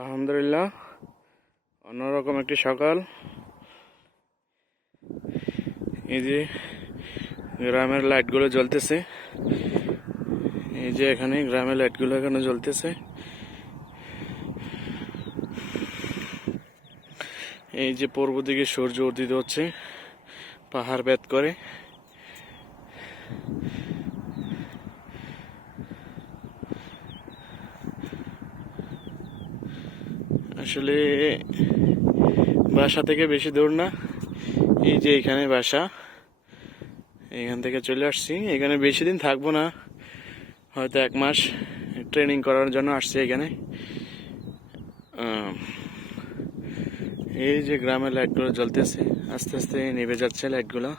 আলহামদুলিল্লাহ, অন্যরকম একটি সকাল। এই যে গ্রামের লাইটগুলো জ্বলতেছে, এই যে এখানে গ্রামের লাইটগুলো এখানে জ্বলতেছে। এই যে পূর্ব দিকে সূর্য উদিত হচ্ছে পাহাড় ভেদ করে। আসলে বাসা থেকে বেশি দূর না, এই যে এখানে বাসা, এখান থেকে চলে আসছি। এখানে বেশি দিন থাকবো না, হয়তো 1 মাস ট্রেনিং করার জন্য আসছি এখানে। এই যে গ্রামের লাইটগুলো জ্বলতেছে, আস্তে আস্তে নিভে যাচ্ছে লাইটগুলো।